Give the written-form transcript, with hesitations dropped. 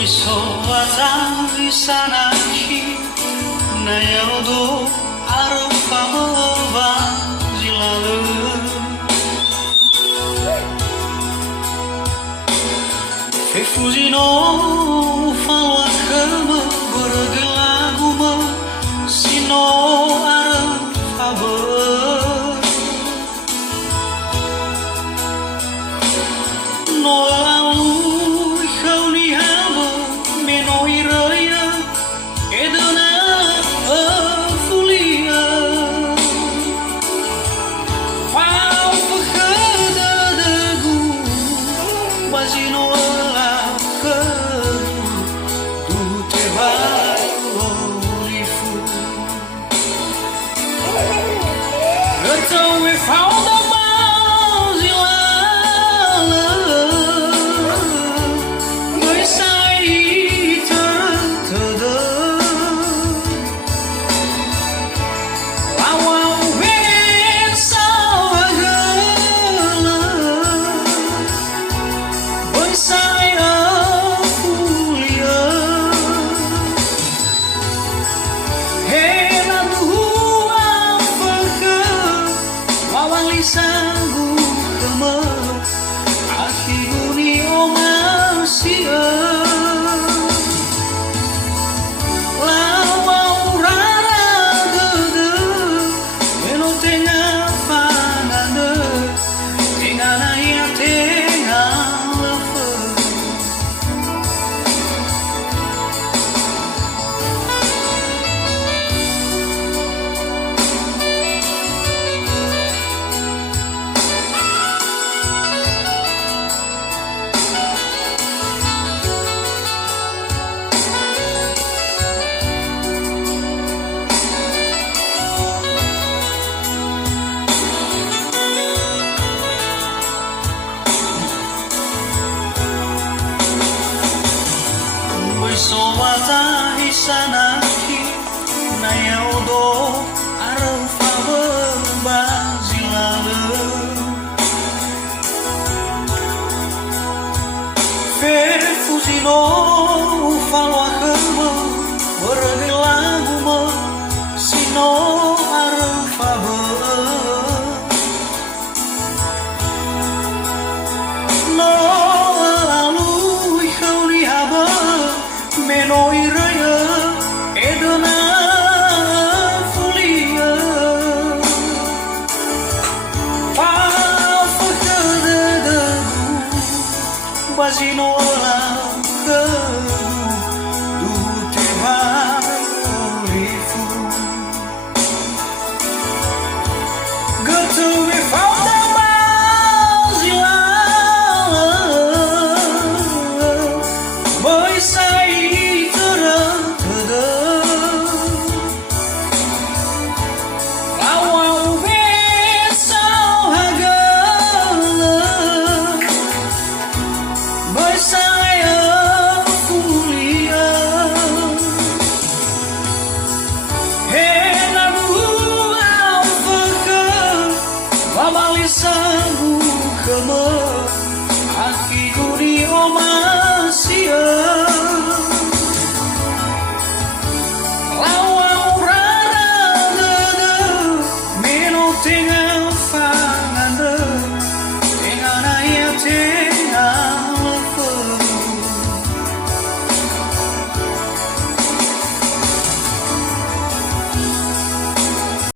Soazang sanaki na yaudo arufamova zilalu Fefuzino falo a cama bergelaguma sino arufaba No alu khawni haba Menoiraya edana afulia Fau fakhada dagu Bazino la khadu Du te vai olifu Então we found the Sangu kama akhiruni omasia Lawau rara dede Meno tenga fanane Tenga na ya tenga lefe Soata hisanaki na yaudo arufaba bazilale Fefuzino falo a cama bergelaguma sino arufaba No alu khawni haba Menoiraya edana fulia Fau fakhada dagu Bazino la khadu Du te vai olifu Goto we found the Boy sai Sangu kama